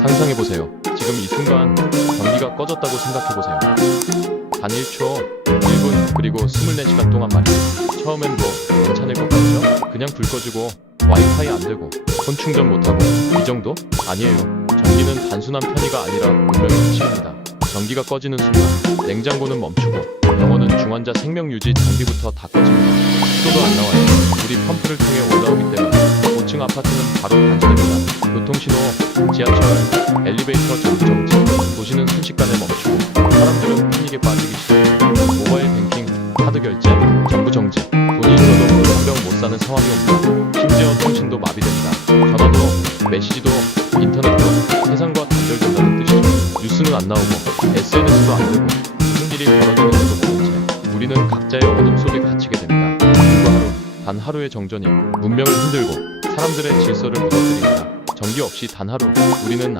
상상해보세요. 지금 이 순간 전기가 꺼졌다고 생각해보세요. 단 1초, 1분, 그리고 24시간 동안 말이에요. 처음엔 뭐 괜찮을 것 같죠? 그냥 불 꺼지고 와이파이 안 되고 폰 충전 못하고 이 정도? 아니에요. 전기는 단순한 편의가 아니라 운명의 핵심입니다. 전기가 꺼지는 순간 냉장고는 멈추고 병원은 중환자 생명 유지 장비부터 다 꺼집니다. 수도도 안 나와요. 물이 펌프를 통해 올라오기 때문에 5층 아파트는 바로 단절됩니다. 교통신호, 지하철, 엘리베이터 전부 정지, 도시는 순식간에 멈추고 사람들은 패닉에 빠지기 시작해요. 모바일 뱅킹, 카드 결제, 전부 정지. 돈이 있어도 한병 못 사는 상황이 옵니다. 심지어 통신도 마비됩니다. 전화도, 메시지도, 인터넷도 세상과 단절된다는 뜻이죠. 뉴스는 안 나오고 SNS도 안 되고 무슨 일이 벌어지는지도 모른 채 우리는 각자의 어둠 속에 갇히게 됩니다. 하루, 단 하루의 정전이 문명을 흔들고 사람들의 질서를 무너뜨립니다. 전기 없이 단 하루. 우리는